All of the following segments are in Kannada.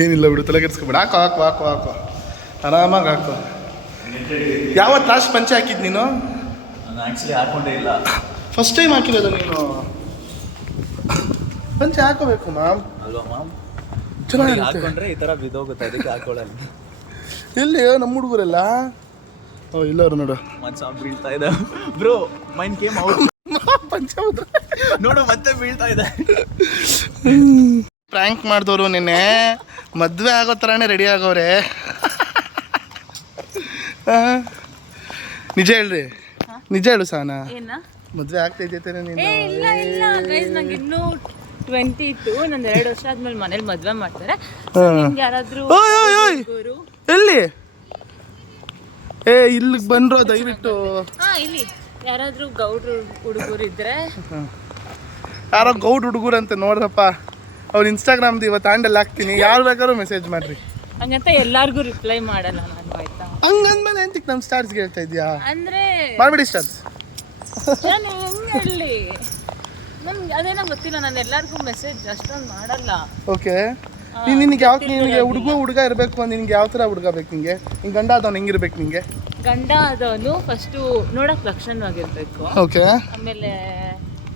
ಏನಿಲ್ಲ ಬಿಡು, ತಲೆ ಕೆಡಿಸ್ಕೊಬೇಡ. ಹಾಕೋ ಹಾಕೋ ಹಾಕೋ ಹಾಕೋ, ಆರಾಮಾಗಿ ಹಾಕೋ. ಯಾವತ್ತು ಲಾಸ್ಟ್ ಪಂಚೆ ಹಾಕಿದ್ದು ನೀನು? ನಾನು ಆ್ಯಕ್ಚುಲಿ ಹಾಕೊಂಡೇ ಇಲ್ಲ, ಫಸ್ಟ್ ಟೈಮ್ ಹಾಕಿರೋದು ನೀನು. ಪಂಚೆ ಹಾಕೋಬೇಕು ಮ್ಯಾಮ್, ಅಲ್ವಾ ಮ್ಯಾಮ್? ಚೆನ್ನಾಗಿ ಹಾಕೊಂಡ್ರೆ ಈ ಥರ ಬಿದ್ದೋಗುತ್ತೆ, ಅದಕ್ಕೆ ಹಾಕೊಳ್ಳಲ್ಲ. ಎಲ್ಲಿ ನಮ್ಮ ಹುಡುಗರೆಲ್ಲ? ಓ ಇಲ್ಲವ್ರು ನೋಡು, ಮತ್ತೆ ಬೀಳ್ತಾ ಇದೆ ಬ್ರೋ. Mind came out. ಪಂಚೆ ಹೌದು ನೋಡು, ಮತ್ತೆ ಬೀಳ್ತಾ ಇದೆ. ಪ್ರ್ಯಾಂಕ್ ಮಾಡಿದವರು ನಿನ್ನೆ ಮದುವೆ ಆಗೋ ಥರನೇ ರೆಡಿ ಆಗೋರೆ. ನಿಜ ಹೇಳ್ರಿ, ನಿಜ ಹೇಳು ಸಾನಾ, ಮದುವೆ ಆಗ್ತಾ ಇದೆಯಾ ನೀನು? ಇಲ್ಲ ಇಲ್ಲ ಗೈಸ್, ನಂಗೆ ಇನ್ನೂ 20 ಇತ್ತು. ನಂದು 2 ವರ್ಷ ಆದ್ಮೇಲೆ ಮನೇಲಿ ಮದುವೆ ಮಾಡ್ತಾರೆ. ಯಾರಾದ್ರೂ ಎಲ್ಲಿ? ಇಲ್ಲಿಗೆ ಬಂದ್ರು ದಯವಿಟ್ಟು. ಇಲ್ಲಿ ಯಾರಾದ್ರೂ ಗೌಡ್ರು ಹುಡುಗರು ಇದ್ರೆ, ಯಾರೋ ಗೌಡ್ ಹುಡುಗರು ಅಂತ ನೋಡ್ರಪ್ಪ, ಅವ್ರು ಇನ್ಸ್ಟಾಗ್ರಾಮ್ದು ಇವತ್ತು ಹ್ಯಾಂಡಲ್ ಹಾಕ್ತೀನಿ, ಯಾರು ಬೇಕಾದ್ರೂ ಮೆಸೇಜ್ ಮಾಡ್ರಿ. ಹಂಗಂತ ಎಲ್ಲಾರ್ಗು ರಿಪ್ಲೈ ಮಾಡಲ್ಲ ನಾನು, ಆಯ್ತಾ? ಹಂಗಂದ್ಮೇಲೆ ಎಂತಕ್ಕೆ ನಮ್ಮ ಸ್ಟಾರ್ಸ್ಗೆ ಹೇಳ್ತಾ ಇದೀಯಾ? ಅಂದ್ರೆ ಮಾಡ್ಬಿಡಿ ಸ್ಟಾರ್ಸ್. ನಾನು ಹೆಂಗ್ ಹೇಳಿ, ನಮ್ಗೆ ಅದೇನೋ ಗೊತ್ತಿಲ್ಲ, ನಾನು ಎಲ್ಲಾರ್ಗು ಮೆಸೇಜ್ ಅಷ್ಟೊಂದು ಮಾಡಲ್ಲ. ಓಕೆ, ನಿನಗೆ ನಿನಗೆ ಹುಡುಗ ಇರಬೇಕು, ನಿನ್ಗೆ ಯಾವ ಥರ ಹುಡುಗ ಬೇಕು? ನಿಂಗೆ ಗಂಡ ಆದವ್ನು ಹೆಂಗಿರ್ಬೇಕು? ನಿಂಗೆ ಗಂಡ ಆದವನು ಫಸ್ಟು ನೋಡಕ್ ಲಕ್ಷಣವಾಗಿರ್ಬೇಕು. ಓಕೆ, ಆಮೇಲೆ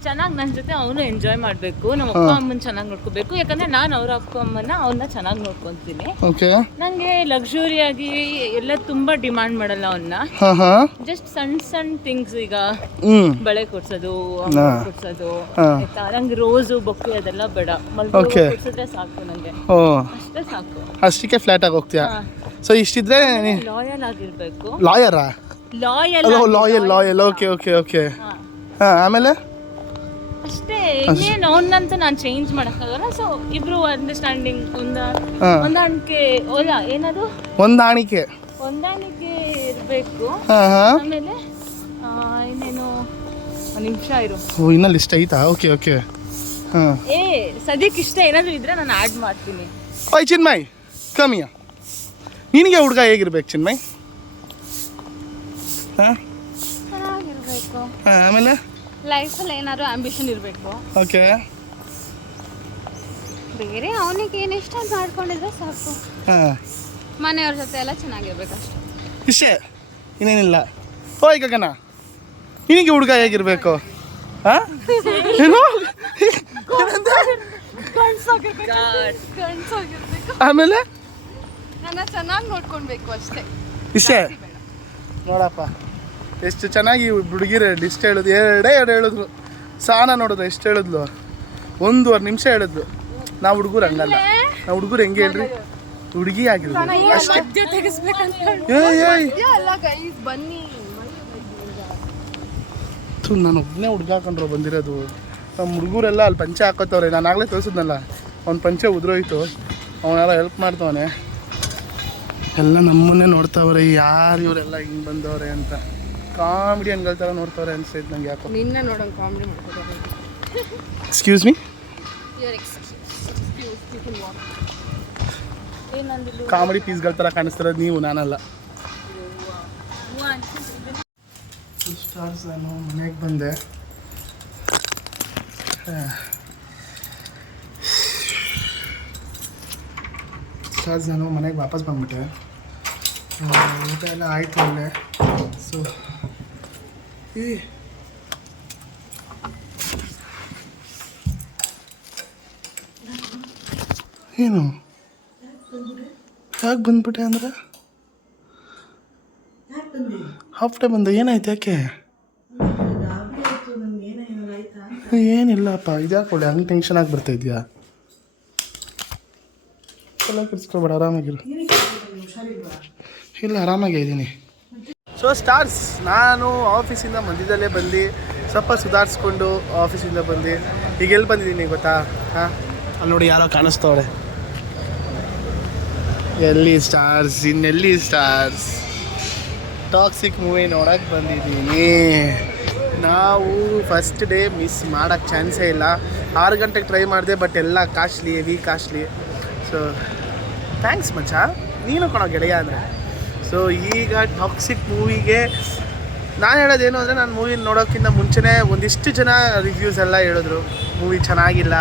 ಚೆನ್ನಾಗಿ ನನ್ನ ಜೊತೆ ಅವನು ಎಂಜಾಯ್ ಮಾಡಬೇಕು, ನಮ್ಮ ಅಪ್ಪ ಅಮ್ಮನ ಚೆನ್ನಾಗಿ ನೋಡ್ಕೋಬೇಕು. ಯಾಕಂದ್ರೆ ನಾನು ಅವ್ರ ಅಪ್ಪ ಅಮ್ಮನ ಅವನ್ನ ಚೆನ್ನಾಗಿ ನೋಡ್ಕೊತೀನಿ. ಓಕೆ, ನನಗೆ ಲಕ್ಸುರಿಯಾಗಿ ಎಲ್ಲ ತುಂಬಾ ಡಿಮಾಂಡ್ ಮಾಡಲ್ಲ ಅವನ್ನ. ಜಸ್ಟ್ ಸಣ್ಣ ಸಣ್ಣ ಥಿಂಗ್ಸ್, ಈಗ ಬಳೆ ಕೊಡ್ಸೋದು, ಕೊಡ್ಸೋದು ಆಯ್ತಾ. ನಂಗೆ ರೋಸು ಬೊಕ್ಕೆ ಅದೆಲ್ಲ ಬೇಡ, ಕೊಡ್ಸಿದ್ರೆ ಸಾಕು ನಂಗೆ, ಅಷ್ಟೇ ಸಾಕು. ಅಷ್ಟಕ್ಕೆ ಫ್ಲಾಟ್ ಆಗಿ ಹೋಗ್ತೀಯಾ? ಸೊ ಇಷ್ಟಿದ್ರೆ ಲಾಯಲ್ ಆಗಿರ್ಬೇಕು. ಲಾಯರಾ? ಲಾಯಲ್. Okay okay okay. ಆಮೇಲೆ ಅಷ್ಟೇ, ಇನ್ನೇನು ಅವನ್ನಂತೂ ನಾನು ಚೇಂಜ್ ಮಾಡೋಕ್ಕಾಗಲ್ಲ. ಸೊ ಇಬ್ರು ಅಂಡರ್ಸ್ಟ್ಯಾಂಡಿಂಗ್, ಹೊಂದಾಣಿಕೆ, ಏನದು ಹೊಂದಾಣಿಕೆ ಇರಬೇಕು. ಆಮೇಲೆ ಇನ್ನೇನು, ಒಂದು ನಿಮಿಷ ಇರು, ಇನ್ನೂ ಲಿಸ್ಟ್ ಐತಾ? Okay okay. ಸದ್ಯಕ್ಕೆ ಇಷ್ಟ ಏನಾದರೂ ಇದ್ರೆ ನಾನು ಆ್ಯಡ್ ಮಾಡ್ತೀನಿ. ಓಯ್ ಚಿನ್ಮಯ್, ಕಮ್ಮಿಯ ನಿನಗೆ ಹುಡುಗ ಹೇಗಿರ್ಬೇಕು ಚಿನ್ಮಯ್? ಚೆನ್ನಾಗಿರ್ಬೇಕು. ಆಮೇಲೆ ಲೈಫಲ್ಲಿ ಏನಾದ್ರು ಆಂಬಿಷನ್ ಇರಬೇಕು. ಓಕೆ, ಬೇರೆ ಅವನಿಗೆ ಏನು ಇಷ್ಟ ಅಂತ ಮಾಡ್ಕೊಂಡಿದ್ರೆ ಸಾಕು. ಮನೆಯವ್ರ ಜೊತೆ ಎಲ್ಲ ಚೆನ್ನಾಗಿರ್ಬೇಕು ಅಷ್ಟೇ. ಇಷ್ಟೇ, ಇನ್ನೇನಿಲ್ಲ. ಓಯ್ ಗಗನ, ನಿನಗೆ ಹುಡುಗ ಹೇಗಿರ್ಬೇಕು? ಏನು? ಆಮೇಲೆ ನನ್ನ ಚೆನ್ನಾಗಿ ನೋಡ್ಕೊಳ್ಬೇಕು ಅಷ್ಟೇ. ಇಷ್ಟೇ ನೋಡಪ್ಪ, ಎಷ್ಟು ಚೆನ್ನಾಗಿ ಹುಡುಗಿರ ಲಿಸ್ಟ್ ಹೇಳಿದ್ರು. ಎರಡು ಹೇಳಿದ್ರು. ಸಾನ ನೋಡಿದ್ರು ಎಷ್ಟು ಹೇಳಿದ್ಲು? 1.5 ನಿಮಿಷ ಹೇಳಿದ್ಲು. ನಾವು ಹುಡುಗರು ಹಂಗಲ್ಲ, ನಾವು ಹುಡುಗರು ಹೆಂಗೆ ಹೇಳ್ರಿ, ಹುಡುಗಿ ಆಗಿರೋದು ಅಷ್ಟೇ. ನಾನು ಒಬ್ಬನೇ ಹುಡುಗ ಹಾಕೊಂಡ್ರು ಬಂದಿರೋದು. ನಮ್ಮ ಹುಡುಗರೆಲ್ಲ ಅಲ್ಲಿ ಪಂಚೆ ಹಾಕೋತವ್ರೆ. ನಾನು ಆಗಲೇ ತೋರಿಸಿದ್ನಲ್ಲ, ಅವ್ನು ಪಂಚೆ ಉದುರೋಯ್ತು, ಅವನೆಲ್ಲ ಹೆಲ್ಪ್ ಮಾಡ್ತವನೆ. ಎಲ್ಲ ನಮ್ಮನ್ನೇ ನೋಡ್ತಾವ್ರೆ, ಯಾರು ಇವರೆಲ್ಲ ಹಿಂಗೆ ಬಂದವ್ರೆ ಅಂತ. ಕಾಮಿಡಿ ಅನ್ಗಳ ಥರ ನೋಡ್ತಾವ್ರೆ ಅನ್ಸೈತೆ ನಂಗೆ. ಯಾಕೋ ನಿನ್ನ ನೋಡೋಂಗೆ ಕಾಮಿಡಿ ಮಾಡ್ತಾರೆ. ಎಕ್ಸ್ಕ್ಯೂಸ್ ಮೀ, ಕಾಮಿಡಿ ಪೀಸ್ಗಳ ಥರ ಕಾಣಿಸ್ತಿರೋದು ನೀವು, ನಾನಲ್ಲ. ಸ್ಟಾರ್ಸ್, ನಾನು ಮನೆಗೆ ಬಂದೆ. ಸ್ಟಾರ್ಸ್, ನಾನು ಮನೆಗೆ ವಾಪಸ್ ಬಂದ್ಬಿಟ್ಟೆ. ಊಟ ಎಲ್ಲ ಆಯಿತು ಅಲ್ಲೇ. ಸೊ ಏನು ಯಾಕೆ ಬಂದ್ಬಿಟ್ಟೆ ಅಂದ್ರೆ ಹಾಫ್ ಡೇ ಬಂದೆ. ಏನಾಯ್ತು? ಯಾಕೆ? ಏನಿಲ್ಲಪ್ಪ, ಇದ್ಯಾಕೆ ಒಳ್ಳೆ ಹಂಗೆ ಟೆನ್ಷನ್ ಆಗಿ ಬರ್ತಾ ಇದೆಯಾ? ಎಲ್ಲ ಕೆಡಿಸ್ಕೊಬೇಡ, ಆರಾಮಾಗಿರು. ಇಲ್ಲ, ಆರಾಮಾಗೇ ಇದ್ದೀನಿ. ಸೊ ಸ್ಟಾರ್ಸ್, ನಾನು ಆಫೀಸಿಂದ ಮಧ್ಯದಲ್ಲೇ ಬಂದು ಸ್ವಲ್ಪ ಸುಧಾರಿಸ್ಕೊಂಡು ಆಫೀಸಿಂದ ಬಂದು ಈಗ ಎಲ್ಲಿ ಬಂದಿದ್ದೀನಿ ಗೊತ್ತಾ? ಅಲ್ಲಿ ನೋಡಿ, ಯಾರೋ ಕಾಣಿಸ್ತವ್ರೆ. ಎಲ್ಲಿ ಸ್ಟಾರ್ಸ್, ಇನ್ನೆಲ್ಲಿ ಸ್ಟಾರ್ಸ್? ಟಾಕ್ಸಿಕ್ ಮೂವಿ ನೋಡೋಕ್ಕೆ ಬಂದಿದ್ದೀನಿ. ನಾವು ಫಸ್ಟ್ ಡೇ ಮಿಸ್ ಮಾಡೋಕ್ಕೆ ಚಾನ್ಸೇ ಇಲ್ಲ. 6 ಗಂಟೆಗೆ ಟ್ರೈ ಮಾಡಿದೆ, ಬಟ್ ಎಲ್ಲ costly, heavy costly. So thanks ಮಚ್ಚ, ನೀನು ಕೊಡೋ ಗೆಳೆಯ ಅಂದರೆ. ಸೊ ಈಗ ಟಾಕ್ಸಿಕ್ ಮೂವಿಗೆ ನಾನು ಹೇಳೋದೇನು ಅಂದರೆ ನಾನು ಮೂವಿ ನೋಡೋಕ್ಕಿಂತ ಮುಂಚೆನೇ ಒಂದಿಷ್ಟು ಜನ ರಿವ್ಯೂಸ್ ಎಲ್ಲ ಹೇಳಿದ್ರು ಮೂವಿ ಚೆನ್ನಾಗಿಲ್ಲ,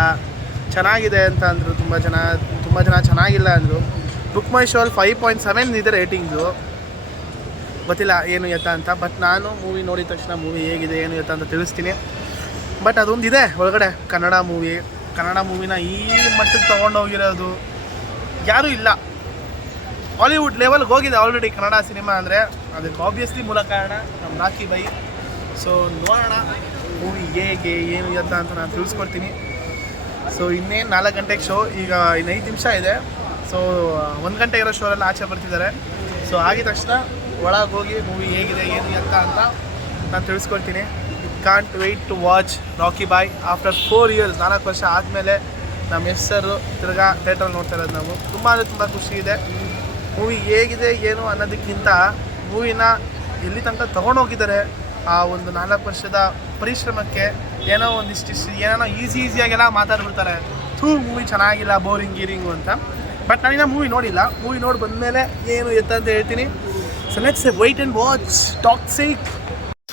ಚೆನ್ನಾಗಿದೆ ಅಂತ ಅಂದರು. ತುಂಬ ಜನ ಚೆನ್ನಾಗಿಲ್ಲ ಅಂದರು. ಬುಕ್ ಮೈ ಶೋ 5.7 ಇದೆ ರೇಟಿಂಗ್ಸು. ಗೊತ್ತಿಲ್ಲ ಏನು ಎತ್ತ ಅಂತ. ಬಟ್ ನಾನು ಮೂವಿ ನೋಡಿದ ತಕ್ಷಣ ಮೂವಿ ಹೇಗಿದೆ ಏನು ಎತ್ತ ಅಂತ ತಿಳಿಸ್ತೀನಿ. ಬಟ್ ಅದೊಂದಿದೆ ಒಳಗಡೆ, ಕನ್ನಡ ಮೂವಿನ ಈ ಮಟ್ಟಕ್ಕೆ ತೊಗೊಂಡೋಗಿರೋದು ಯಾರೂ ಇಲ್ಲ. ಹಾಲಿವುಡ್ ಲೆವೆಲ್ಗೆ ಹೋಗಿದೆ ಆಲ್ರೆಡಿ ಕನ್ನಡ ಸಿನಿಮಾ ಅಂದರೆ. ಅದಕ್ಕೆ ಆಬ್ವಿಯಸ್ಲಿ ಮೂಲ ಕಾರಣ ನಮ್ಮ ರಾಕಿ ಬೈ. ಸೊ ನೋಡೋಣ ಮೂವಿ ಹೇಗೆ ಏನು ಎತ್ತ ಅಂತ ನಾನು ತಿಳಿಸ್ಕೊಡ್ತೀನಿ. ಸೊ ಇನ್ನೇನು 4 ಗಂಟೆಗೆ ಶೋ, ಈಗ ಇನ್ನು 5 ನಿಮಿಷ ಇದೆ. ಸೊ 1 ಗಂಟೆ ಇರೋ ಶೋರೆಲ್ಲ ಆಚೆ ಬರ್ತಿದ್ದಾರೆ. ಸೊ ಆಗಿದ ತಕ್ಷಣ ಒಳಗೆ ಹೋಗಿ ಮೂವಿ ಹೇಗಿದೆ ಏನು ಎತ್ತ ಅಂತ ನಾನು ತಿಳಿಸ್ಕೊಡ್ತೀನಿ. Can't wait to watch Rocky ಬಾಯ್ ಆಫ್ಟರ್ 4 ಇಯರ್ಸ್. 4 ವರ್ಷ ಆದಮೇಲೆ ನಮ್ಮ ಹೆಸರು ತಿರ್ಗಾ ಥಿಯೇಟ್ರಲ್ಲಿ ನೋಡ್ತಾ ಇರೋದು ನಾವು. ತುಂಬ ಅಂದರೆ ತುಂಬ ಖುಷಿ ಇದೆ. ಮೂವಿ ಹೇಗಿದೆ ಏನು ಅನ್ನೋದಕ್ಕಿಂತ ಮೂವಿನ ಎಲ್ಲಿ ತನಕ ತೊಗೊಂಡೋಗಿದ್ದಾರೆ, ಆ ಒಂದು 4 ವರ್ಷದ ಪರಿಶ್ರಮಕ್ಕೆ ಏನೋ ಒಂದಿಷ್ಟು ಏನೋ ಈಸಿಯಾಗೆಲ್ಲ ಮಾತಾಡ್ಬಿಡ್ತಾರೆ, ಮೂವಿ ಚೆನ್ನಾಗಿಲ್ಲ, ಬೋರಿಂಗು ಅಂತ. ಬಟ್ ನಾನಿನ್ನ ಮೂವಿ ನೋಡಿಲ್ಲ. ಮೂವಿ ನೋಡಿ ಬಂದಮೇಲೆ ಏನು ಎತ್ತ ಅಂತ ಹೇಳ್ತೀನಿ. So let's wait and watch Toxic.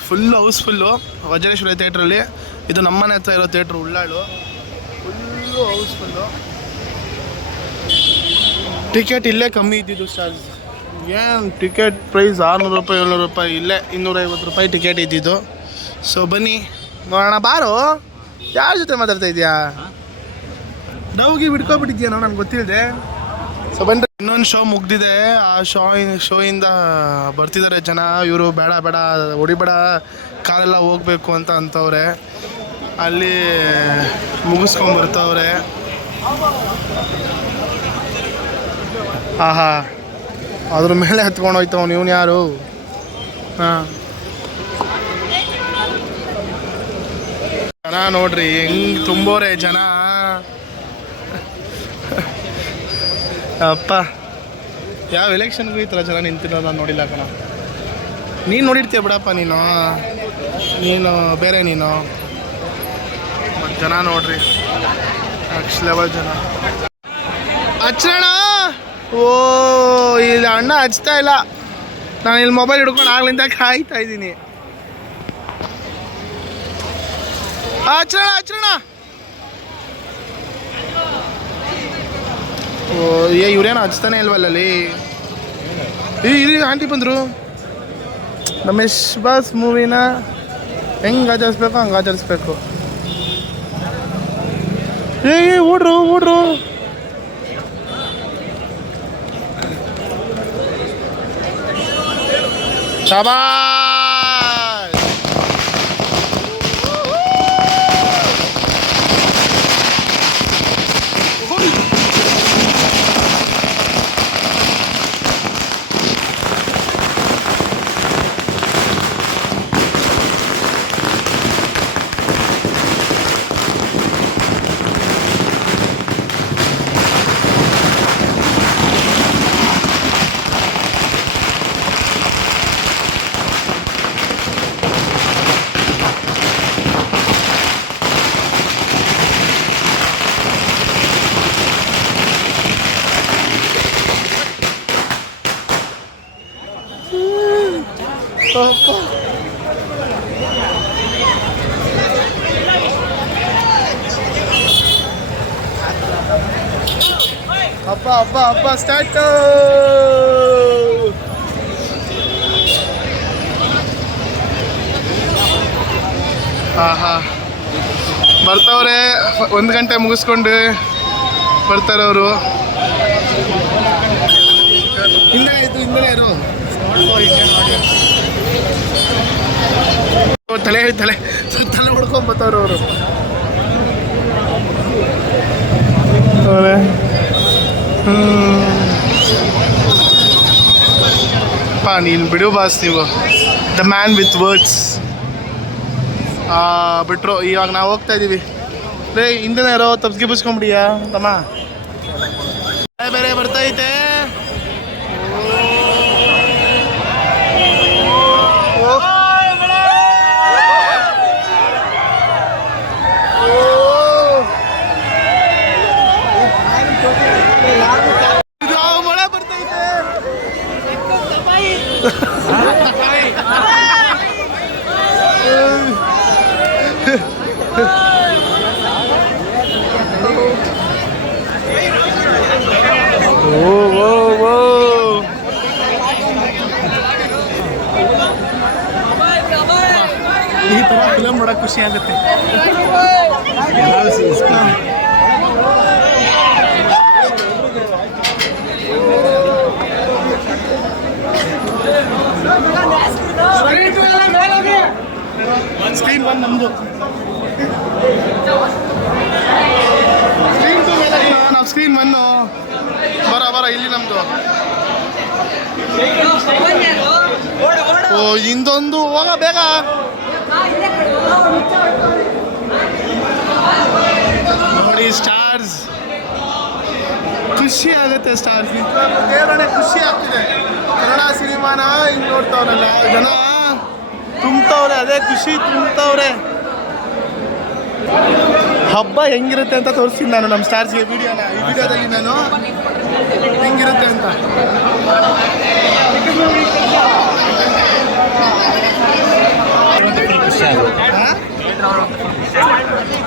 Full houseful Vajreshwari ಥಿಯೇಟ್ರಲ್ಲಿ. ಇದು ನಮ್ಮನೆ ಹತ್ರ ಇರೋ theatre, Ullal. Full houseful. Ticket ಇಲ್ಲೇ ಕಮ್ಮಿ ಇದ್ದಿದ್ದು ಚಾರ್ಜ್. ಏನು ಟಿಕೆಟ್ ಪ್ರೈಸ್ 600 ರೂಪಾಯಿ 700 ರೂಪಾಯಿ, ಇಲ್ಲೇ 250 ರೂಪಾಯಿ ಟಿಕೆಟ್ ಇದ್ದಿದ್ದು. ಸೊ ಬನ್ನಿ ನೋಡೋಣ. ಬಾರೋ, ಯಾರ ಜೊತೆ ಮಾತಾಡ್ತಾ ಇದೆಯಾ? ಡೌಗಿ ಬಿಡ್ಕೊಬಿಟ್ಟಿದ್ಯಾ ನಾವು, ನನಗೆ ಗೊತ್ತಿಲ್ಲದೆ. ಸೊ ಬನ್ನಿ, ಇನ್ನೊಂದು ಶೋ ಮುಗ್ದಿದೆ. ಆ ಶೋಯಿಂದ ಬರ್ತಿದ್ದಾರೆ ಜನ. ಇವರು ಬೇಡ ಹೊಡಿಬೇಡ, ಕಾಲೆಲ್ಲ ಹೋಗ್ಬೇಕು ಅಂತ ಅಂತವ್ರೆ. ಅಲ್ಲಿ ಮುಗಿಸ್ಕೊಂಬರ್ತವ್ರೆ. ಆಹಾ, ಅದ್ರ ಮೇಲೆ ಹತ್ಕೊಂಡು ಹೋಯ್ತವ್. ಇವನು ಯಾರು? ಹಾಂ, ಜನ ನೋಡ್ರಿ ಹೆಂಗೆ ತುಂಬೋರೆ ಜನ. ಅಪ್ಪ, ಯಾವ ಎಲೆಕ್ಷನ್ಗೂ ಈ ಥರ ಜನ ನಿಂತಿರೋದು ನಾನು ನೋಡಿಲ್ಲ ಕಣ. ನೀನು ನೋಡಿರ್ತೀಯ ಬಿಡಪ್ಪ, ನೀನು ಬೇರೆ. ಮತ್ತು ಜನ ನೋಡ್ರಿ, ನೆಕ್ಸ್ಟ್ ಲೆವೆಲ್ ಜನ. ಹಚ್ಚೋಣ. ಓ, ಇಲ್ಲಿ ಅಣ್ಣ ಹಚ್ತಾ ಇಲ್ಲ. ನಾನು ಇಲ್ಲಿ ಮೊಬೈಲ್ ಹಿಡ್ಕೊಂಡು ಆಗ್ಲಿಂದ ಕಾಯ್ತಾ ಇದ್ದೀನಿ. ಹಚ್ಚೋಣ. ಓ, ಇವ್ರೇನು ಹಚ್ತಾನೆ ಇಲ್ವಲ್ಲಲ್ಲಿ. ಇಲ್ಲಿ ಆಂಟಿ ಬಂದರು. ನಮ್ಮ ಬಾಸ್ ಮೂವಿನ ಹೆಂಗೆ ಆಚರಿಸ್ಬೇಕು ಹಂಗೆ ಆಚರಿಸ್ಬೇಕು. ಓಡ್ರು. ಶಾಬಾಷ್. ಅಪ್ಪ ಸ್ಟಾರ್ಟ್. ಆಹಾ, ಬರ್ತಾವ್ರೆ. 1 ಗಂಟೆ ಮುಗಿಸ್ಕೊಂಡು ಬರ್ತಾರೆ ಅವರು. ಹಿಂದೆ ಇರು. ತಲೆ ಹೊಡ್ಕೊಂಡ್ ಬರ್ತಾವ್ರೆ ಅವರು. ನೀನು ಬಿಡು ಬಾಸ್, ನೀವು ದ ಮ್ಯಾನ್ ವಿತ್ ವರ್ಡ್ಸ್. ಬಿಟ್ರು. ಇವಾಗ ನಾವು ಹೋಗ್ತಾ ಇದ್ದೀವಿ. ಹಿಂದೆ ಇರೋ ತಪ್ಪಿಗೆ ಬಸ್ಕೊಂಬಿಡಿಯಾ ತಮ್ಮ, ಬೇರೆ ಬರ್ತೈತೆ. ಮಳೆ ಬರ್ತೈತೆ. ಫಿಲಮ್ ನೋಡೋಕೆ ಖುಷಿ ಆಗುತ್ತೆ. ಸ್ಕ್ರೀನ್ 1 ನಮ್ಮದು, ಸ್ಕ್ರೀನ್ 2 ಮೇಲೆ ನಾವು ಸ್ಕ್ರೀನ್ 1 ಬರ ಇಲ್ಲಿ ನಮ್ಮದು. ಓ ಇಂದೊಂದು ಹೋಗ ಬೇಗ. ನೋಡಿ ಸ್ಟಾರ್ಸ್, ಖುಷಿ ಆಗುತ್ತೆ ಸ್ಟಾರ್ಸ್. ದೇವರೇ ಖುಷಿ ಆಗ್ತಿದೆ. ಕನ್ನಡ ಸಿನಿಮಾನ ಹಿಂಗೆ ನೋಡ್ತಾವ್ರಲ್ಲ ಜನ, ತುಂಬ್ತವ್ರೆ, ಅದೇ ಖುಷಿ ತುಂಬ್ತವ್ರೆ. ಹಬ್ಬ ಹೆಂಗಿರುತ್ತೆ ಅಂತ ತೋರಿಸ್ತೀನಿ ನಾನು ನಮ್ಮ ಸ್ಟಾರ್ಸ್ಗೆ ವಿಡಿಯೋನ. ಈ ವಿಡಿಯೋದಲ್ಲಿ ನಾನು ಹೆಂಗಿರುತ್ತೆ ಅಂತ.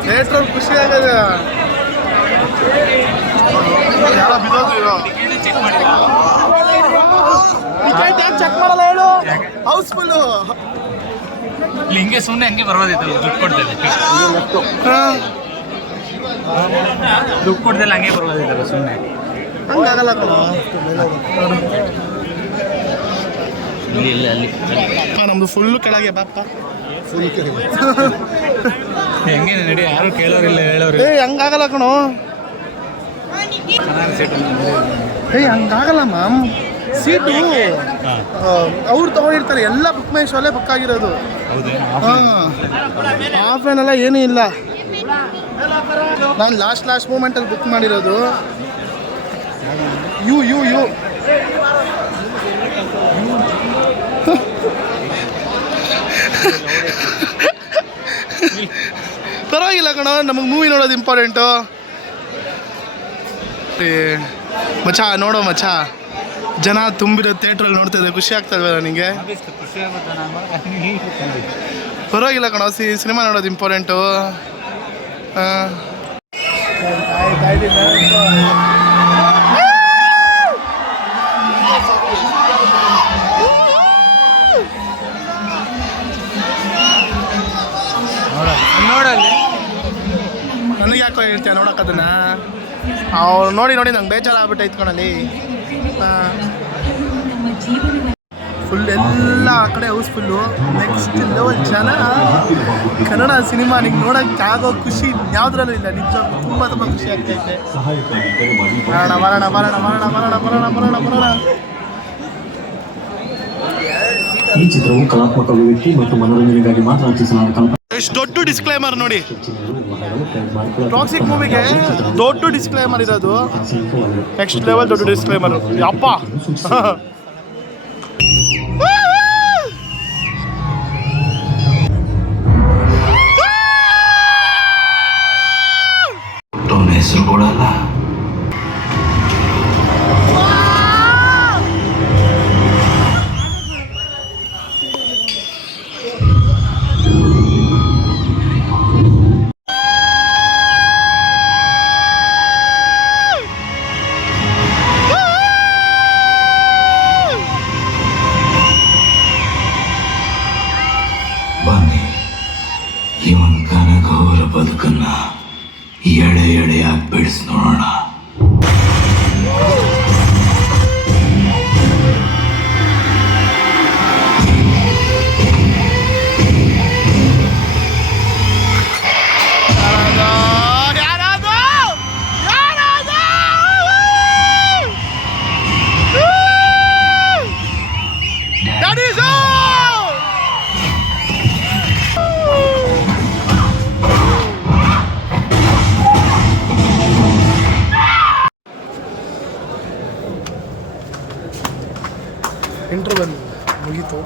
ಥಿಯೇಟ್ರಲ್ಲಿ ಖುಷಿ ಆಗೋದು. ಯಾರೋ ಬಿದ್ದೋದು ಇರೋ ಟಿಕೆಟ್ ಯಾಕೆ ಚೆಕ್ ಮಾಡಲ್ಲ ಹೇಳು? ಹೌಸ್ಫುಲ್ಲು. ಹಿಂಗೆ ಸುಮ್ಮನೆ ಹಂಗೆ ಬರ್ಬೋದಿತ್ತಲ್ಲ, ದುಡ್ಡು ಕೊಡ್ತೇವೆ, ದುಡ್ಡು ಕೊಡ್ದಲ್ಲ ಹಂಗೆ ಬರ್ಬೋದಿತ್ತಲ್ಲ ಸುಮ್ಮನೆ. ಹಂಗಾಗಲ್ಲ ಕಣ. ಇಲ್ಲಿ ಅಲ್ಲಿ ನಮ್ದು ಫುಲ್ಲು ಕೆಳಗೆ ಬಾಪ, ಫುಲ್ ಕೆಳಗೆ. ಹೆಂಗೆ ನಡಿ, ಯಾರು ಕೇಳೋರಿಲ್ಲ ಹೇಳೋರಿಲ್ಲ. ಹಂಗಾಗಲ್ಲ ಕಣೋ. ಹಂಗಾಗಲ್ಲ ಮ್ಯಾಮ್. ಸೀಟು ಅವ್ರು ತೊಗೊಂಡಿರ್ತಾರೆ, ಎಲ್ಲ ಬುಕ್ ಮೈ ಶೋಲೆ ಬುಕ್ ಆಗಿರೋದು. ಹಾಂ, ಆಫ್ಲೈನ್ ಎಲ್ಲ ಏನೂ ಇಲ್ಲ. ನಾನು ಲಾಸ್ಟ್ ಮೂಮೆಂಟಲ್ಲಿ ಬುಕ್ ಮಾಡಿರೋದು. ಯು ಪರವಾಗಿಲ್ಲ ಕಣ, ನಮಗೆ ಮೂವಿ ನೋಡೋದು ಇಂಪಾರ್ಟೆಂಟು. ಮಚ್ಚ ನೋಡೋ ಮಚ್ಚ, ಜನ ತುಂಬಿರೋ ಥಿಯೇಟ್ರಲ್ಲಿ ನೋಡ್ತಿದ್ದೆ, ಖುಷಿ ಆಗ್ತಲ್ವ ನನಗೆ? ಪರವಾಗಿಲ್ಲ ಕಣ, ಸಿನಿಮಾ ನೋಡೋದು ಇಂಪಾರ್ಟೆಂಟು. ನೋಡಲ್ಲಿ ನನಗೆ ಯಾಕೋ ಹೇಳ್ತೀಯ ನೋಡೋಕ್ಕದನ್ನ? ಅವ್ರು ನೋಡಿ ನಂಗೆ ಬೇಜಾರಾಗ್ಬಿಟ್ಟೈತೆ ಕಣಲ್ಲಿ. ಫುಲ್ ಎಲ್ಲ ಆ ಕಡೆ ಹೌಸ್ಫುಲ್ಲು. ನೆಕ್ಸ್ಟ್ ಲೆವೆಲ್ ಜನ. ಕನ್ನಡ ಸಿನಿಮಾ ನಿಂಗೆ ನೋಡೋಕ್ಕೆ ಆಗೋ ಖುಷಿ ಯಾವುದ್ರಲ್ಲೂ ಇಲ್ಲ. ನಿಜ ತುಂಬ ಖುಷಿ ಆಗ್ತೈತೆ. ಬರೋಣ. ಈ ಚಿತ್ರವು ಕಲಾತ್ಮಕ ಅಭಿವ್ಯಕ್ತಿ ಮತ್ತು ಮನೋರಂಜನೆಗಾಗಿ ಮಾತ್ರ ರಚಿಸಲಾದ ಕಲ್ಪನೆ. ಎಷ್ಟು ದೊಡ್ಡ ಡಿಸ್ಕ್ಲೈಮರ್ ನೋಡಿ, ಟಾಕ್ಸಿಕ್ ಮೂವಿಗೆ ದೊಡ್ಡ ಡಿಸ್ಕ್ಲೈಮರ್ ಇರೋದು. ನೆಕ್ಸ್ಟ್ ಲೆವೆಲ್ ದೊಡ್ಡ ಡಿಸ್ಕ್ಲೈಮರ್ ಅಪ್ಪ. ಹೆಸರು ಕೊಡಲ್ಲ. ಬನ್ನಿ, ಇವನ್ ಘನಘೋರ ಬದುಕನ್ನ ಎಳೆಯಾಗಿ ಬಿಡಿಸಿ ನೋಡೋಣ. ಇಂಟ್ರ್ ಬಂದು ಮುಗೀತು.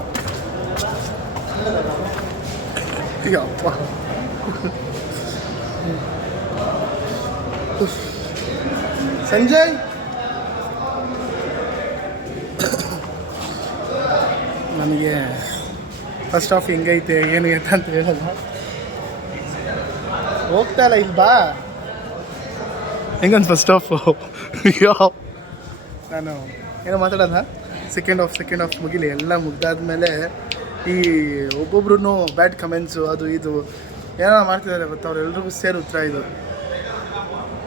ಈಗ ಅಪ್ಪ ಸಂಜಯ್, ನನಗೆ ಫಸ್ಟ್ ಆಫ್ ಹೆಂಗೈತೆ ಏನೈತೆ ಅಂತ ಹೇಳಲ್ಲ. ಹೋಗ್ತಾ ಇಲ್ಲ, ಇಲ್ಲಿ ಬಾ. ಹೆಂಗಂತ ಫಸ್ಟ್ ಆಫ್ ನಾನು ಏನೋ ಮಾತಾಡೋದ. ಸೆಕೆಂಡ್ ಆಫ್ ಮುಗಿಲಿ, ಎಲ್ಲ ಮುಗ್ದಾದ್ಮೇಲೆ ಈ ಒಬ್ಬೊಬ್ರು ಬ್ಯಾಡ್ ಕಮೆಂಟ್ಸು ಅದು ಇದು ಏನೋ ಮಾಡ್ತಿದ್ದಾರೆ ಗೊತ್ತಾ, ಅವ್ರೆಲ್ರಿಗೂ ಸೇರಿ ಉತ್ತರ ಇದು.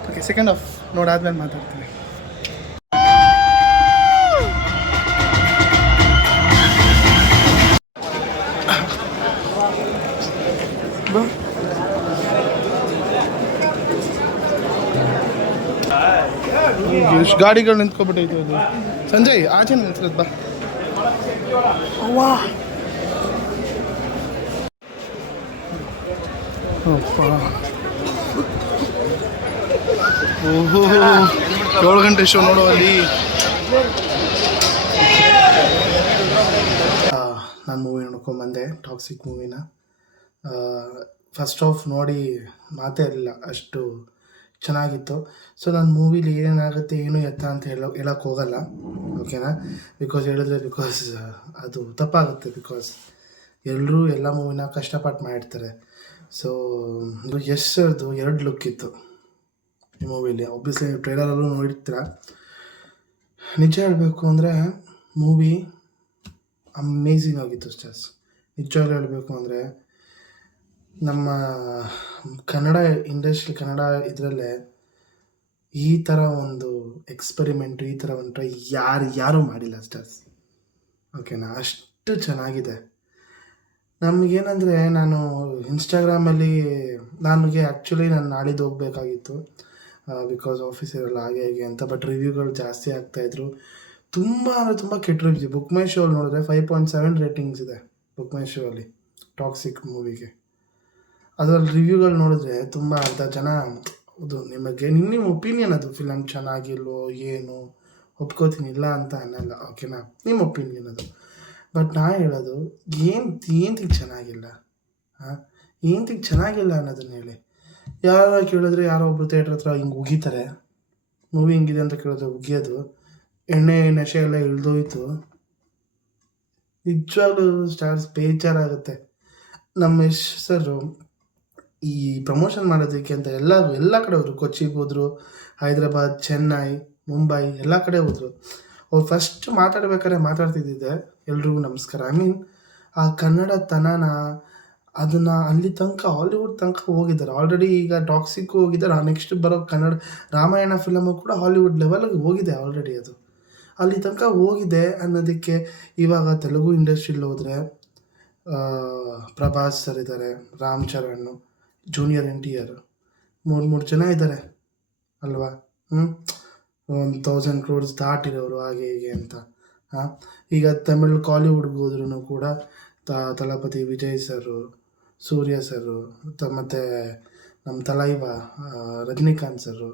ಓಕೆ, ಸೆಕೆಂಡ್ ಆಫ್ ನೋಡಾದ್ಮೇಲೆ ಮಾತಾಡ್ತೀನಿ. ಎಷ್ಟು ಗಾಡಿಗಳು ನಿಂತ್ಕೊಬಿಟ್ಟೈತೆ ಅದು. ಸಂಜಯ್ ಆಚೆ ನಿಂತಿರೋದು ಬಾ. ಅವ್ವಾ ಓಹೋ 7 ಗಂಟೆ ಶೋ ನೋಡೋ ಅಲ್ಲಿ. ನಾನು ಮೂವಿ ನೋಡ್ಕೊಂಬಂದೆ, ಟಾಕ್ಸಿಕ್ ಮೂವಿನ. ಫಸ್ಟ್ ಆಫ್ ನೋಡಿ ಮಾತೇ ಇರಲಿಲ್ಲ, ಅಷ್ಟು ಚೆನ್ನಾಗಿತ್ತು. ಸೊ ನಾನು ಮೂವಿಲಿ ಏನಾಗುತ್ತೆ ಏನು ಎತ್ತ ಅಂತ ಹೇಳೋಕ್ಕೆ ಹೋಗಲ್ಲ, ಓಕೆನಾ? ಬಿಕಾಸ್ ಅದು ತಪ್ಪಾಗುತ್ತೆ. ಬಿಕಾಸ್ ಎಲ್ಲರೂ ಎಲ್ಲ ಮೂವಿನ ಕಷ್ಟಪಟ್ಟು ಮಾಡಿರ್ತಾರೆ. ಸೊ ಯಶ್ ಸರ್ದು 2 ಲುಕ್ ಇತ್ತು ಈ ಮೂವಿಲಿ. ಆಬ್ವಿಯಸ್ಲಿ ನೀವು ಟ್ರೈಲರಲ್ಲೂ ನೋಡಿರ್ತೀರ. ನಿಜ ಹೇಳಬೇಕು ಅಂದರೆ ಮೂವಿ ಅಮೇಝಿಂಗ್ ಆಗಿತ್ತು ಸ್ಟಾರ್ಸ್. ನಿಜವಾಗ್ಲೂ ಹೇಳಬೇಕು ಅಂದರೆ ನಮ್ಮ ಕನ್ನಡ ಇಂಡಸ್ಟ್ರಿ, ಕನ್ನಡ ಇದರಲ್ಲೇ ಈ ಥರ ಒಂದು ಎಕ್ಸ್ಪೆರಿಮೆಂಟು, ಈ ಥರ ಒಂದು ಟ್ರೈ ಯಾರೂ ಮಾಡಿಲ್ಲ ಸ್ಟಾರ್ಸ್, ಓಕೆನಾ? ಅಷ್ಟು ಚೆನ್ನಾಗಿದೆ. ನಮಗೇನಂದರೆ, ನಾನು ಇನ್ಸ್ಟಾಗ್ರಾಮಲ್ಲಿ ನನಗೆ ಆ್ಯಕ್ಚುಲಿ ನಾನು ನಾಳಿದ್ದು ಹೋಗಬೇಕಾಗಿತ್ತು, ಬಿಕಾಸ್ ಆಫೀಸ್ ಇರಲ್ಲ ಹಾಗೆ ಹೀಗೆ ಅಂತ. ಬಟ್ ರಿವ್ಯೂಗಳು ಜಾಸ್ತಿ ಆಗ್ತಾಯಿದ್ರು, ತುಂಬ ಅಂದರೆ ತುಂಬ ಕೆಟ್ಟ ರಿವ್ಯೂ. ಬುಕ್ ಮೈ ಶೋ ಅಲ್ಲಿ ನೋಡಿದ್ರೆ 5.7 ರೇಟಿಂಗ್ಸ್ ಇದೆ ಬುಕ್ ಮೈ ಶೋ ಅಲ್ಲಿ ಟಾಕ್ಸಿಕ್ ಮೂವಿಗೆ. ಅದರಲ್ಲಿ ರಿವ್ಯೂಗಳು ನೋಡಿದ್ರೆ ತುಂಬ ಅರ್ಧ ಜನ ಅದು ನಿಮಗೆ ನಿಮ್ಮ ಒಪಿನಿಯನ್, ಅದು ಫಿಲಮ್ ಚೆನ್ನಾಗಿಲ್ವೋ ಏನು ಒಪ್ಕೋತೀನಿ, ಇಲ್ಲ ಅಂತ ಅನ್ನಲ್ಲ, ಓಕೆನಾ? ನಿಮ್ಮ ಒಪಿನಿಯನ್ ಅದು. ಬಟ್ ನಾ ಹೇಳೋದು ಏನಂತಿಗೆ ಚೆನ್ನಾಗಿಲ್ಲ, ಏನಂತಿಗೆ ಚೆನ್ನಾಗಿಲ್ಲ ಅನ್ನೋದನ್ನ ಹೇಳಿ. ಯಾರೋ ಕೇಳಿದ್ರೆ ಯಾರೋ ಒಬ್ರು ಥಿಯೇಟ್ರ್ ಹತ್ರ ಹಿಂಗೆ ಉಗಿತಾರೆ, ಮೂವಿ ಹಿಂಗಿದೆ ಅಂತ ಕೇಳಿದ್ರೆ ಉಗಿಯೋದು, ಎಣ್ಣೆ ನಶೆ ಎಲ್ಲ ಇಳ್ದೋಯ್ತು. ನಿಜವಾಗ್ಲೂ ಸ್ಟಾರ್ಸ್ ಬೇಜಾರಾಗುತ್ತೆ. ನಮ್ಮ ಯಶ್ ಸರ್ ಈ ಪ್ರಮೋಷನ್ ಮಾಡೋದಕ್ಕೆ ಅಂತ ಎಲ್ಲ ಕಡೆ ಹೋದರು. ಕೊಚ್ಚಿಗೆ ಹೋದರು, ಹೈದ್ರಾಬಾದ್, ಚೆನ್ನೈ, ಮುಂಬೈ ಎಲ್ಲ ಕಡೆ ಹೋದರು. ಅವ್ರು ಫಸ್ಟ್ ಮಾತಾಡ್ಬೇಕಾದ್ರೆ ಮಾತಾಡ್ತಿದ್ದಿದ್ದೆ ಎಲ್ರಿಗೂ ನಮಸ್ಕಾರ. ಆ ಕನ್ನಡತನನ ಅದನ್ನು ಅಲ್ಲಿ ತನಕ ಹಾಲಿವುಡ್ ತನಕ ಹೋಗಿದ್ದಾರೆ ಆಲ್ರೆಡಿ. ಈಗ ಟಾಕ್ಸಿಕ್ಕು ಹೋಗಿದ್ದಾರೆ, ನೆಕ್ಸ್ಟ್ ಬರೋ ಕನ್ನಡ ರಾಮಾಯಣ ಫಿಲಮು ಕೂಡ ಹಾಲಿವುಡ್ ಲೆವೆಲ್ಗೆ ಹೋಗಿದೆ ಆಲ್ರೆಡಿ. ಅದು ಅಲ್ಲಿ ತನಕ ಹೋಗಿದೆ ಅನ್ನೋದಕ್ಕೆ ಇವಾಗ ತೆಲುಗು ಇಂಡಸ್ಟ್ರಿಲಿ ಹೋದರೆ ಪ್ರಭಾಸ್ ಸರ್ ಇದ್ದಾರೆ, ರಾಮ್ ಚರಣ್, ಜೂನಿಯರ್ NTR, 3 ಜನ ಇದ್ದಾರೆ ಅಲ್ವಾ? 1000 crores ದಾಟಿರೋರು ಹಾಗೆ ಹೀಗೆ ಅಂತ. ಈಗ ತಮಿಳ್ ಕಾಲಿವುಡ್ಗೆ ಹೋದ್ರೂ ಕೂಡ ತಲಪತಿ ವಿಜಯ್ ಸರು, ಸೂರ್ಯ ಸರು, ಮತ್ತು ನಮ್ಮ ತಲೈವ ರಜನಿಕಾಂತ್ ಸರು,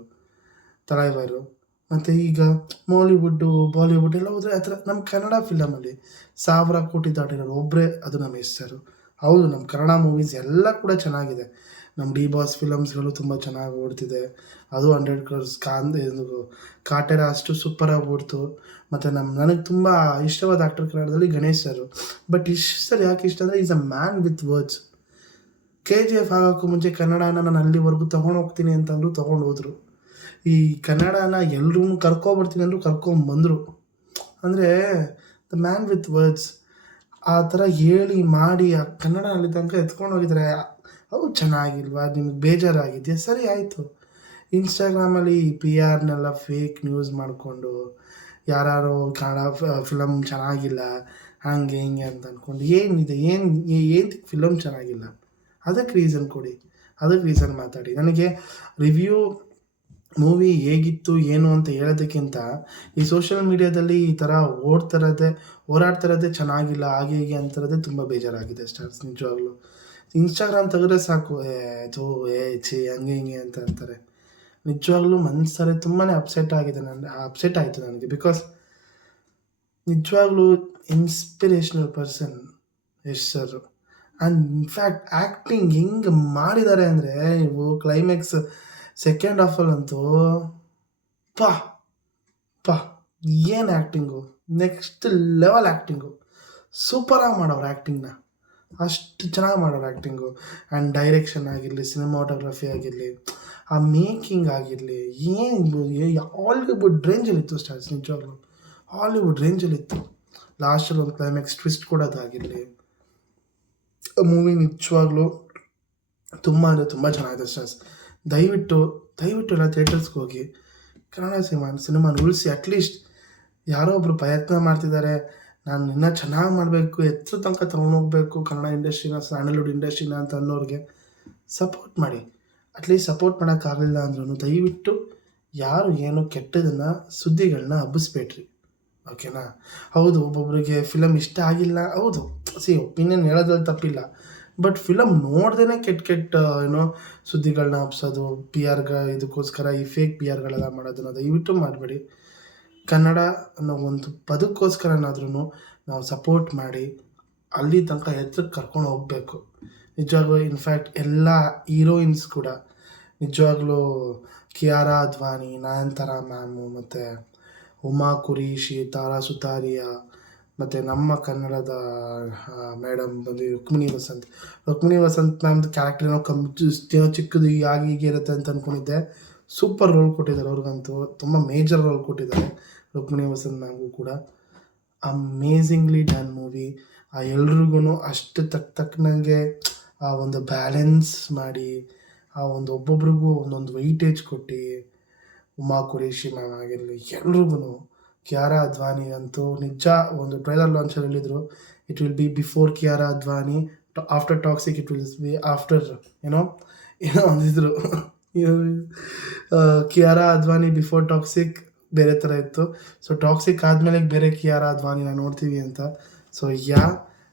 ತಲೈವರು. ಮತ್ತು ಈಗ ಮಾಲಿವುಡ್ಡು, ಬಾಲಿವುಡ್ ಎಲ್ಲ ಹೋದರೆ ಆ ಥರ ನಮ್ಮ ಕನ್ನಡ ಫಿಲಮಲ್ಲಿ 1000 ಕೋಟಿ ದಾಟಿರೋರು ಒಬ್ಬರೇ, ಅದು ನಮ್ಮ ಯಶ್ ಸರು. ಹೌದು, ನಮ್ಮ ಕನ್ನಡ ಮೂವೀಸ್ ಎಲ್ಲ ಕೂಡ ಚೆನ್ನಾಗಿದೆ. ನಮ್ಮ ಡಿ ಬಾಸ್ ಫಿಲಮ್ಸ್ಗಳು ತುಂಬ ಚೆನ್ನಾಗಿ ಓಡ್ತಿದೆ. ಅದು 100 crores ಕಾಟೇರ ಅಷ್ಟು ಸೂಪರಾಗಿ ಓಡ್ತು. ಮತ್ತು ನನಗೆ ತುಂಬ ಇಷ್ಟವಾದ ಆ್ಯಕ್ಟರ್ ಕನ್ನಡದಲ್ಲಿ ಗಣೇಶ್ ಸರು. ಬಟ್ ಸರ್ ಯಾಕೆ ಇಷ್ಟ ಅಂದರೆ is a man with words. KGF ಆಗೋಕ್ಕೂ ಮುಂಚೆ ಕನ್ನಡನ ನಾನು ಅಲ್ಲಿವರೆಗೂ ತೊಗೊಂಡೋಗ್ತೀನಿ ಅಂತಂದ್ರು, ತೊಗೊಂಡು ಹೋದರು. ಈ ಕನ್ನಡನ ಎಲ್ಲರೂ ಕರ್ಕೊಬರ್ತೀನಿ ಅಂದರು, ಕರ್ಕೊಂಬಂದರು. ಅಂದರೆ ದ ಮ್ಯಾನ್ ವಿತ್ ವರ್ಡ್ಸ್ ಆ ಥರ ಹೇಳಿ ಮಾಡಿ ಆ ಕನ್ನಡ ಅಲ್ಲಿ ತನಕ ಎತ್ಕೊಂಡು ಹೋಗಿದ್ದಾರೆ. ಅವು ಚೆನ್ನಾಗಿಲ್ವಾ, ನಿಮ್ಗೆ ಬೇಜಾರಾಗಿದೆಯಾ? ಸರಿ ಆಯಿತು. ಇನ್ಸ್ಟಾಗ್ರಾಮಲ್ಲಿ PR ಫೇಕ್ ನ್ಯೂಸ್ ಮಾಡಿಕೊಂಡು ಯಾರು ಕನ್ನಡ ಫಿಲಮ್ ಚೆನ್ನಾಗಿಲ್ಲ ಹಾಗೆ ಹಿಂಗೆ ಅಂತ ಅಂದ್ಕೊಂಡು ಏನಿದೆ, ಏನು ಫಿಲಮ್ ಚೆನ್ನಾಗಿಲ್ಲ, ಅದಕ್ಕೆ ರೀಸನ್ ಕೊಡಿ, ಅದಕ್ಕೆ ರೀಸನ್ ಮಾತಾಡಿ. ನನಗೆ ರಿವ್ಯೂ ಮೂವಿ ಹೇಗಿತ್ತು ಏನು ಅಂತ ಹೇಳೋದಕ್ಕಿಂತ ಈ ಸೋಷಿಯಲ್ ಮೀಡಿಯಾದಲ್ಲಿ ಈ ಥರ ಓಡಾಡ್ತಿರೋದೇ ಚೆನ್ನಾಗಿಲ್ಲ ಹಾಗೆ ಹೀಗೆ ಅಂತಿರೋದೇ ತುಂಬ ಬೇಜಾರಾಗಿದೆ ಸ್ಟಾರ್ಸ್. ನಿಜವಾಗ್ಲೂ ಇನ್ಸ್ಟಾಗ್ರಾಮ್ ತೆಗೆದ್ರೆ ಸಾಕು, ಹಂಗೆ ಹಿಂಗೆ ಅಂತ ಅಂತಾರೆ. ನಿಜವಾಗ್ಲೂ ಮನಸ್ಸಲ್ಲಿ ತುಂಬಾ ಅಪ್ಸೆಟ್ ಆಯಿತು ನನಗೆ. ಬಿಕಾಸ್ ನಿಜವಾಗ್ಲೂ inspirational person Yash sir. And in fact acting ಹೆಂಗೆ ಮಾಡಿದ್ದಾರೆ ಅಂದರೆ, ನೀವು ಕ್ಲೈಮ್ಯಾಕ್ಸ್ ಸೆಕೆಂಡ್ ಹಾಫಲ್ಲಂತೂ ಏನು ಆ್ಯಕ್ಟಿಂಗು, ನೆಕ್ಸ್ಟ್ ಲೆವೆಲ್ ಆ್ಯಕ್ಟಿಂಗು, ಸೂಪರಾಗಿ ಮಾಡೋರು ಆ್ಯಕ್ಟಿಂಗ್ನ, ಅಷ್ಟು ಚೆನ್ನಾಗಿ ಮಾಡೋರು ಆ್ಯಕ್ಟಿಂಗು. ಆ್ಯಂಡ್ ಡೈರೆಕ್ಷನ್ ಆಗಿರಲಿ, ಸಿನಿಮಾಟೋಗ್ರಫಿ ಆಗಿರಲಿ, ಆ ಮೇಕಿಂಗ್ ಆಗಿರಲಿ, ಹಾಲಿವುಡ್ ರೇಂಜಲ್ಲಿತ್ತು ಸ್ಟಾರ್ಸ್. ನಿಜವಾಗ್ಲೂ ಹಾಲಿವುಡ್ ರೇಂಜಲ್ಲಿತ್ತು. ಲಾಸ್ಟಲ್ಲಿ ಒಂದು ಕ್ಲೈಮ್ಯಾಕ್ಸ್ ಟ್ವಿಸ್ಟ್ ಕೊಡೋದಾಗಿರಲಿ, ಮೂವಿ ನಿಜವಾಗ್ಲೂ ತುಂಬ ಅಂದರೆ ತುಂಬ ಚೆನ್ನಾಗಿದೆ ಸ್ಟಾರ್ಸ್. ದಯವಿಟ್ಟು ಎಲ್ಲ ಥಿಯೇಟರ್ಸ್ಗೆ ಹೋಗಿ ಕನ್ನಡ ಸಿನಿಮಾನ ಉಳಿಸಿ. ಅಟ್ಲೀಸ್ಟ್ ಯಾರೋ ಒಬ್ಬರು ಪ್ರಯತ್ನ ಮಾಡ್ತಿದ್ದಾರೆ, ನಾನು ಇನ್ನೂ ಚೆನ್ನಾಗಿ ಮಾಡಬೇಕು, ಎತ್ತರ ತನಕ ತೊಗೊಂಡೋಗ್ಬೇಕು ಕನ್ನಡ ಇಂಡಸ್ಟ್ರಿನ, ಸ್ಯಾಂಡಲ್ವುಡ್ ಇಂಡಸ್ಟ್ರಿನ ಅಂತ ಅನ್ನೋರಿಗೆ ಸಪೋರ್ಟ್ ಮಾಡಿ. ಅಟ್ಲೀಸ್ಟ್ ಸಪೋರ್ಟ್ ಮಾಡೋಕ್ಕಾಗಲಿಲ್ಲ ಅಂದ್ರೂ ದಯವಿಟ್ಟು ಯಾರು ಏನು ಕೆಟ್ಟದನ್ನು ಸುದ್ದಿಗಳನ್ನ ಹಬ್ಬಿಸ್ಬೇಡ್ರಿ, ಓಕೆನಾ? ಹೌದು, ಒಬ್ಬೊಬ್ಬರಿಗೆ ಫಿಲಮ್ ಇಷ್ಟ ಆಗಿಲ್ಲ, ಹೌದು, ಒಪಿನಿಯನ್ ಹೇಳೋದ್ರಲ್ಲಿ ತಪ್ಪಿಲ್ಲ. ಬಟ್ ಫಿಲಮ್ ನೋಡ್ದೇ ಕೆಟ್ಟ ಏನೋ ಸುದ್ದಿಗಳನ್ನ ಹಬ್ಸೋದು, ಇದಕ್ಕೋಸ್ಕರ ಈ ಫೇಕ್ PR ಮಾಡೋದನ್ನ ದಯವಿಟ್ಟು ಮಾಡಬೇಡಿ. ಕನ್ನಡ ಅನ್ನೋ ಒಂದು ಪದಕ್ಕೋಸ್ಕರನಾದ್ರೂ ನಾವು ಸಪೋರ್ಟ್ ಮಾಡಿ ಅಲ್ಲಿ ತನಕ ಎತ್ತರಕ್ಕೆ ಕರ್ಕೊಂಡು ಹೋಗಬೇಕು. ನಿಜವಾಗ್ಲೂ ಇನ್ಫ್ಯಾಕ್ಟ್ ಎಲ್ಲ ಹೀರೋಯಿನ್ಸ್ ಕೂಡ ನಿಜವಾಗ್ಲೂ ಕಿಯಾರಾ ಅದ್ವಾನಿ, ನಯನತಾರಾ ಮ್ಯಾಮು, ಮತ್ತು ಉಮಾ ಕುರೇಶಿ, ತಾರಾ ಸುತಾರಿಯಾ, ಮತ್ತು ನಮ್ಮ ಕನ್ನಡದ ಮೇಡಮ್ ಬಂದು ರುಕ್ಮಿಣಿ ವಸಂತ್ ಮ್ಯಾಮ್ದು ಕ್ಯಾರೆಕ್ಟರ್ ಏನೋ ಚಿಕ್ಕದು ಹೀಗೆ ಇರುತ್ತೆ ಅಂತ ಅಂದ್ಕೊಂಡಿದ್ದೆ. ಸೂಪರ್ ರೋಲ್ ಕೊಟ್ಟಿದ್ದಾರೆ ಅವ್ರಿಗಂತೂ, ತುಂಬ ಮೇಜರ್ ರೋಲ್ ಕೊಟ್ಟಿದ್ದಾರೆ ರುಕ್ಮಿಣಿ ವಸಂತ್ ಮ್ಯಾಮ್ಗೂ ಕೂಡ. Amazingly done movie. ಎಲ್ರಿಗೂ ಅಷ್ಟು ತಕ್ಕನಂಗೆ ಆ ಒಂದು ಬ್ಯಾಲೆನ್ಸ್ ಮಾಡಿ, ಆ ಒಂದು ಒಬ್ಬೊಬ್ರಿಗೂ ಒಂದೊಂದು ವೈಟೇಜ್ ಕೊಟ್ಟು, ಉಮಾ ಕುರೇಶಿ ಮ್ಯಾಮ್ ಆಗಿರಲಿ, ಎಲ್ರಿಗೂ, ಕಿಯಾರಾ ಅದ್ವಾನಿ ಅಂತೂ ನಿಜ ಒಂದು ಟ್ರೈಲರ್ ಲಾಂಚಲ್ಲಿ ಹೇಳಿದರು, it will be before Kiara Advani, after toxic it will be after ಏನೋ ಅಂದಿದ್ರು. ಕಿಯಾರಾ ಅದ್ವಾನಿ ಬಿಫೋರ್ ಟಾಕ್ಸಿಕ್ ಬೇರೆ ಥರ ಇತ್ತು, ಸೊ ಟಾಕ್ಸಿಕ್ ಆದಮೇಲೆ ಬೇರೆ ಕಿಯಾರಾ ಅದ್ವಾನಿನ ನೋಡ್ತೀವಿ ಅಂತ. So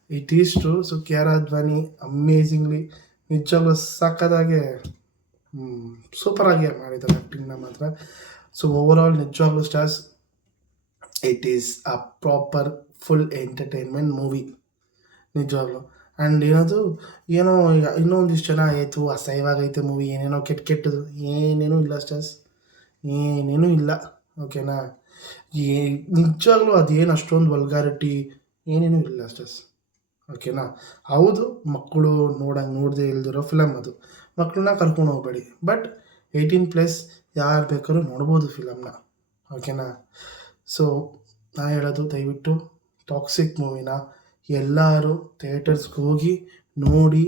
it is true. So Kiara Advani amazingly ನಿಜವಾಗ್ಲೂ ಸಕ್ಕದಾಗೆ ಸೂಪರಾಗಿ ಮಾಡಿದ್ದಾರೆ ಆ್ಯಕ್ಟಿಂಗ್ನ ಮಾತ್ರ. ಸೊ ಓವರಾಲ್ ನಿಜವಾಗ್ಲೂ stars, it is a proper full entertainment movie ನಿಜವಾಗ್ಲೂ. ಆ್ಯಂಡ್ ಏನೋ ಇನ್ನೊಂದಿಷ್ಟು ಜನ ಆಯಿತು ಅಸಹ್ಯವಾಗೈತೆ ಮೂವಿ, ಏನೇನೋ ಕೆಟ್ಟದು ಏನೇನೂ ಇಲ್ಲ ಸ್ಟಾರ್ಸ್, ಏನೇನೂ ಇಲ್ಲ, ಓಕೆನಾ? ನಿಜವಾಗ್ಲೂ ಅದೇನು ಅಷ್ಟೊಂದು ವಲ್ಗಾರಿಟಿ ಏನೇನೂ ಇಲ್ಲ ಸ್ಟಾರ್ಸ್, ಓಕೆನಾ? ಹೌದು, ಮಕ್ಕಳು ನೋಡದೇ ಇಲ್ದಿರೋ ಫಿಲಮ್ ಅದು, ಮಕ್ಕಳನ್ನ ಕರ್ಕೊಂಡು ಹೋಗಬೇಡಿ. ಬಟ್ 18+ ಯಾರು ಬೇಕಾದ್ರೂ ನೋಡ್ಬೋದು ಫಿಲಮ್ನ, ಓಕೆನಾ? ಸೊ ನಾನು ಹೇಳೋದು, ದಯವಿಟ್ಟು ಟಾಕ್ಸಿಕ್ ಮೂವಿನ ಎಲ್ಲರೂ ಥಿಯೇಟರ್ಸ್ಗೆ ಹೋಗಿ ನೋಡಿ.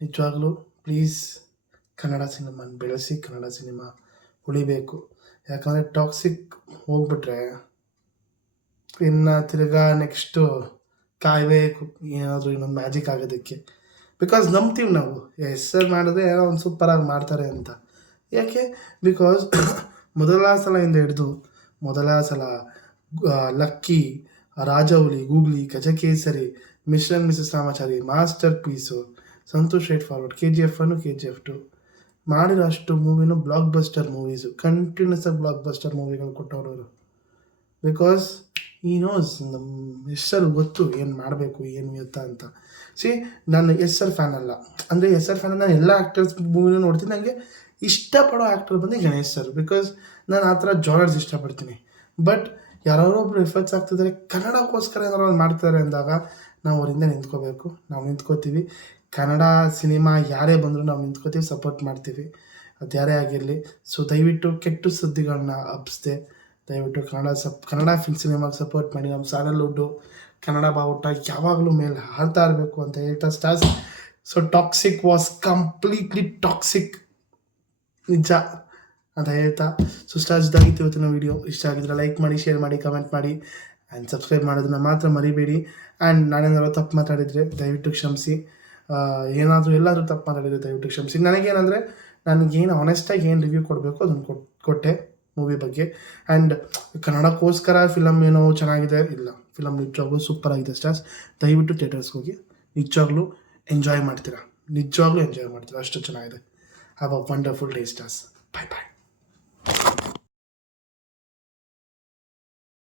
ನಿಜವಾಗ್ಲೂ ಪ್ಲೀಸ್ ಕನ್ನಡ ಸಿನಿಮಾನ ಬೆಳೆಸಿ, ಕನ್ನಡ ಸಿನಿಮಾ ಉಳಿಬೇಕು. ಯಾಕಂದರೆ ಟಾಕ್ಸಿಕ್ ಹೋಗ್ಬಿಟ್ರೆ ಇನ್ನು ತಿರ್ಗಾ ನೆಕ್ಸ್ಟು ಕಾಯಬೇಕು ಏನಾದರೂ ಇನ್ನೊಂದು ಮ್ಯಾಜಿಕ್ ಆಗೋದಕ್ಕೆ. ಬಿಕಾಸ್ ನಂಬ್ತೀವಿ ನಾವು, ಹೆಸರು ಮಾಡಿದ್ರೆ ಏನೋ ಒಂದು ಸೂಪರಾಗಿ ಮಾಡ್ತಾರೆ ಅಂತ. ಯಾಕೆ? ಬಿಕಾಸ್ ಮೊದಲ ಸಲ ಲಕ್ಕಿ, ರಾಜೌಲಿ, Googly, Gajakesari, mister missus Ramachari, masterpiece, Santhosh straightforward, KGF 1, KGF 2 ಮಾಡಿರೋ ಅಷ್ಟು ಮೂವಿನೂ ಬ್ಲಾಕ್ ಬಸ್ಟರ್ ಮೂವೀಸು, ಕಂಟಿನ್ಯೂಸ್ ಆಗಿ ಬ್ಲಾಕ್ ಬಸ್ಟರ್ ಮೂವಿಗಳು ಕೊಟ್ಟವರು. ಬಿಕಾಸ್ ಈ ನೋಸ್ ನಮ್ಮ ಹೆಸರು ಗೊತ್ತು ಏನು ಮಾಡಬೇಕು ಏನು ಎತ್ತ ಅಂತ. ನಾನು SR ಫ್ಯಾನ್ ಅಲ್ಲ, ಅಂದರೆ SR ಫ್ಯಾನ್ ನಾನು ಎಲ್ಲ ಆ್ಯಕ್ಟರ್ಸ್ ಮೂವಿನೂ ನೋಡ್ತೀನಿ. ನನಗೆ ಇಷ್ಟಪಡೋ ಆ್ಯಕ್ಟರ್ ಬಂದು ಗಣೇಶ್ ಸರ್, ಬಿಕಾಸ್ ನಾನು ಆ ಥರ ಜಾನರ್ಸ್ ಇಷ್ಟಪಡ್ತೀನಿ. ಬಟ್ ಯಾರೋ ಒಬ್ರು ಎಫರ್ಟ್ಸ್ ಆಗ್ತಿದ್ದಾರೆ, ಕನ್ನಡಕ್ಕೋಸ್ಕರ ಏನಾರು ಒಂದು ಮಾಡ್ತಾರೆ ಅಂದಾಗ ನಾವು ಅವರಿಂದ ನಿಂತ್ಕೋಬೇಕು. ನಾವು ನಿಂತ್ಕೋತೀವಿ. ಕನ್ನಡ ಸಿನಿಮಾ ಯಾರೇ ಬಂದರೂ ನಾವು ನಿಂತ್ಕೋತೀವಿ, ಸಪೋರ್ಟ್ ಮಾಡ್ತೀವಿ, ಅದು ಯಾರೇ ಆಗಿರಲಿ. ಸೊ ದಯವಿಟ್ಟು ಕೆಟ್ಟ ಸುದ್ದಿಗಳನ್ನ ಹಬ್ಬಿಸ್ದೆ ದಯವಿಟ್ಟು ಕನ್ನಡ ಸಿನಿಮಾಗೆ ಸಪೋರ್ಟ್ ಮಾಡಿ. ನಮ್ಮ ಸ್ಯಾಂಡಲ್ವುಡ್ಡು ಕನ್ನಡ ಬಾವುಟ ಯಾವಾಗಲೂ ಮೇಲೆ ಹಾರ್ತಾ ಇರಬೇಕು ಅಂತ ಹೇಳ್ತಾ stars. So toxic was completely toxic, ನಿಜ ಅಂತ ಹೇಳ್ತಾ. ಸೊ ಸ್ಟಾರ್ಸ್ ಇದಾಗಿತ್ತು ಇವತ್ತಿನ ವೀಡಿಯೋ. ಇಷ್ಟ ಆಗಿದ್ರೆ ಲೈಕ್ ಮಾಡಿ, ಶೇರ್ ಮಾಡಿ, ಕಮೆಂಟ್ ಮಾಡಿ ಆ್ಯಂಡ್ ಸಬ್ಸ್ಕ್ರೈಬ್ ಮಾಡೋದನ್ನ ಮಾತ್ರ ಮರಿಬೇಡಿ. ಆ್ಯಂಡ್ ನಾನೇನಾದ್ರು ತಪ್ಪು ಮಾತಾಡಿದರೆ ದಯವಿಟ್ಟು ಕ್ಷಮಿಸಿ. ಎಲ್ಲಾದರೂ ತಪ್ಪು ಮಾತಾಡಿದರೆ ದಯವಿಟ್ಟು ಕ್ಷಮಿಸಿ. ನನಗೇನಂದರೆ ನನಗೇನು ಆನೆಸ್ಟಾಗಿ ಏನು ರಿವ್ಯೂ ಕೊಡಬೇಕು ಅದನ್ನು ಕೊಟ್ಟೆ ಮೂವಿ ಬಗ್ಗೆ. ಆ್ಯಂಡ್ ಕನ್ನಡಕ್ಕೋಸ್ಕರ ಫಿಲಮ್ ಏನೋ ಚೆನ್ನಾಗಿದೆ ಇಲ್ಲ, ಫಿಲಮ್ ನಿಜವಾಗ್ಲೂ ಸೂಪರಾಗಿದೆ ಸ್ಟಾರ್ಸ್. ದಯವಿಟ್ಟು ಥಿಯೇಟರ್ಸ್ಗೆ ಹೋಗಿ ನಿಜವಾಗ್ಲೂ ಎಂಜಾಯ್ ಮಾಡ್ತೀರಾ, ಅಷ್ಟು ಚೆನ್ನಾಗಿದೆ. Have a wonderful day stars. Bye bye.